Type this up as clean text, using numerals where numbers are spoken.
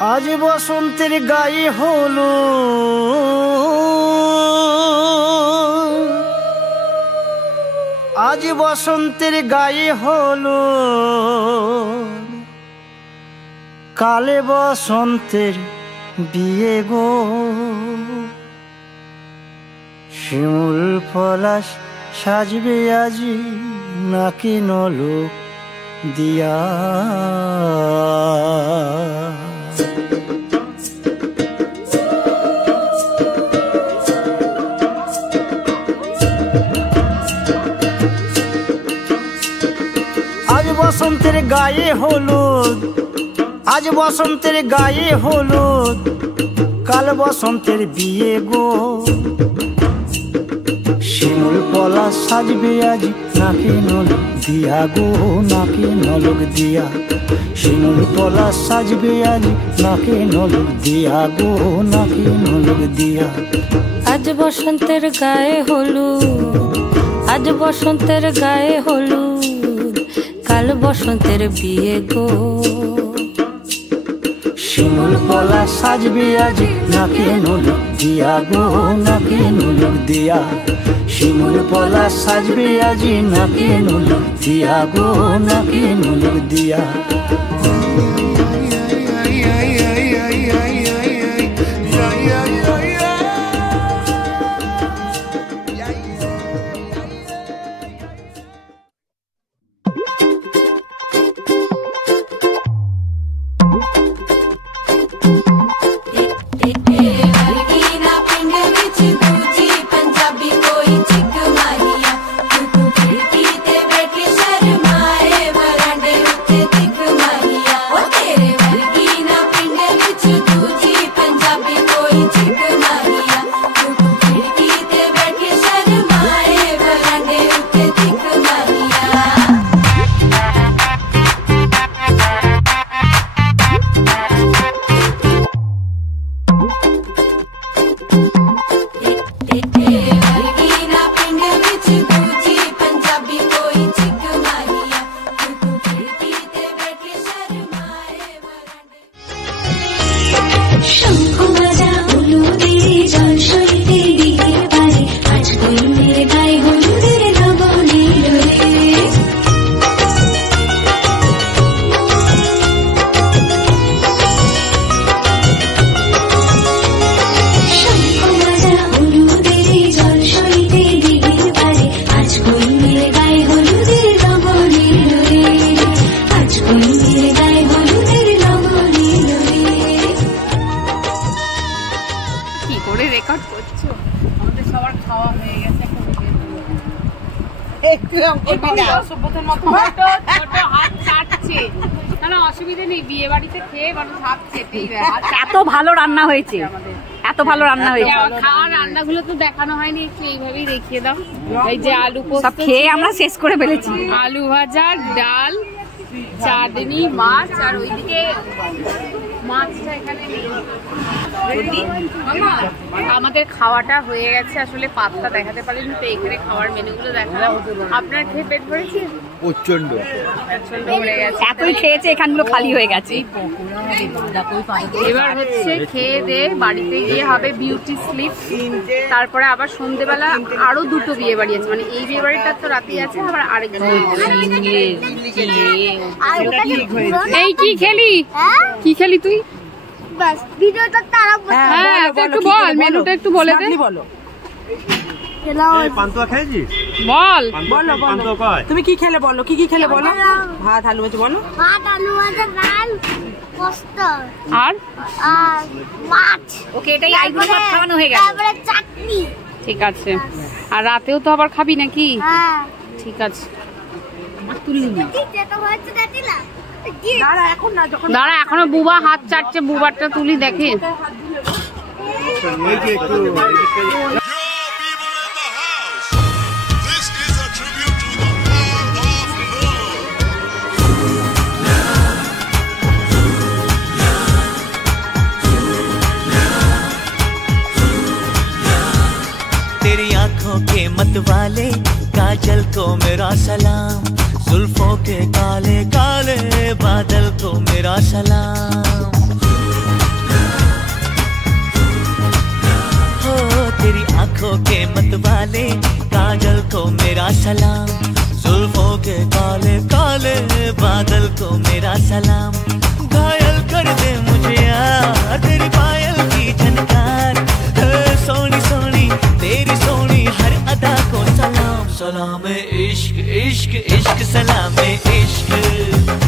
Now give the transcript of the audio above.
আজ বসন্তের গায়ে হলো আজ বসন্তের গায়ে হলো কালে বসন্তের বিয়ে গো শিমুল পলাশ সাজবে আজি নাকি নলক দিয়া আজ বসন্তের গায়ে হলুদ আজ বসন্তের গায়ে হলুদ কাল বসন্তের বিয়ে গো শিমুল পলাশ সাজবে আজ নাকি নলক দিয়া গো নাকি নলক দিয়া শিমুল পলাশ সাজবে আজ নাকি নলক দিয়া গো নাকি নলক দিয়া আজ বসন্তের গায়ে হলুদ আজ বসন্তের গায়ে হলুদ কাল বসন্তের বিয়ে গো শিমুল পলাশ সাজবে আজ নাকি নলক দিয়া গো নাকি নলক দিয়া শিমুল পলাশ সাজবে আজ নাকি নলক দিয়া গো নাকি নলক দিয়া এত ভালো রান্না হয়েছে এত ভালো রান্না হয়েছে খাওয়ার রান্নাগুলো তো দেখানো হয়নি একটু এইভাবেই দেখিয়ে দাও এই যে আলু পোস্ত সব খেয়ে আমরা শেষ করে ফেলেছি আলু ভাজা ডাল চাটনি মাছ আর ওইদিকে মাছটা এখানে আমাদের খাওয়াটা হয়ে গেছে আসলে পাতটা দেখাতে পারিনি তো এখানে খাওয়ার মেনুগুলো দেখালাম আপনার খেয়ে পেট ভরেছে প্রচন্ড ভরে গেছে এতই খেয়েছে এখানগুলো খালি হয়ে গেছে এবার হচ্ছে খেয়ে দিয়ে বাড়িতে গিয়ে হবে বিউটি স্লিপ তারপরে আবার সন্ধ্যেবেলা আরো দুটো বিয়ে বাড়ি আছে মানে এই বিয়ে বাড়িটা তো রাতে আছে আবার আরেক এই কি খেলি কি খেলি তুই একটু বল মেনুটা একটু বলে দে বল তুমি কি খেলে বলো কি কি খেলে বলো ভাত আলু ভাজা বলো ভাত আলু ভাজা ডাল পোস্ত আর মাছ ওকে এটাই আইগুলো ভাত খাওয়ানো হয়ে গেল তারপরে চাটনি ঠিক আছে আর রাতেও তো আবার খাবি নাকি হ্যাঁ ঠিক আছে দাঁড়া এখনো বুবা হাত চাটছে বুবারটা তুলি দেখে तेरी आंखों के मतवाले काजल को मेरा सलाम, जुल्फों के काले काले बादल को मेरा सलाम। सलाम, जुल्फों के काले काले बादल को मेरा सलाम। घायल कर दे मुझे यार तेरी पायल की झनकार, सोनी सोनी तेरी सोनी हर अदा को सलाम। सलाम इश्क इश्क इश्क सलाम इश्क।